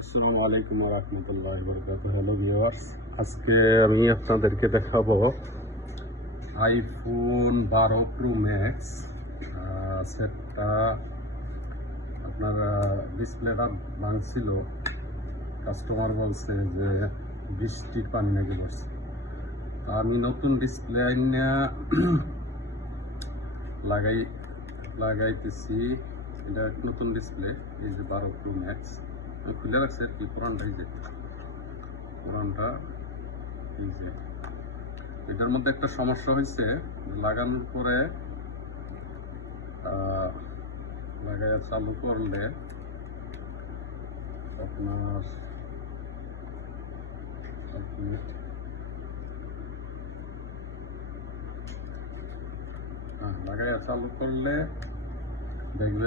আসসালামু আলাইকুম ওয়া রাহমাতুল্লাহি ওয়া বারাকাতুহু। হ্যালো ভিউয়ার্স, আজকে আমি আপনাদেরকে দেখাবো আইফোন 12 প্রো ম্যাক্স। সেটটা আপনার ডিসপ্লেটা ভাঙছিল। কাস্টমার বলছে যে বৃষ্টির পানি নাকি পড়ছে। আমি নতুন ডিসপ্লে আইনা লাগাই লাগাইতেছি। এটা নতুন ডিসপ্লে, এই যে 12 প্রো ম্যাক্স। আমি খুলে রাখছি আর কি, পুরানটা এই যে পুরানটা এই যে। এটার মধ্যে একটা সমস্যা হয়েছে, লাগানোর পরে লাগাইয়া চালু করলে আপনার লাগাইয়া চালু করলে দেখবেন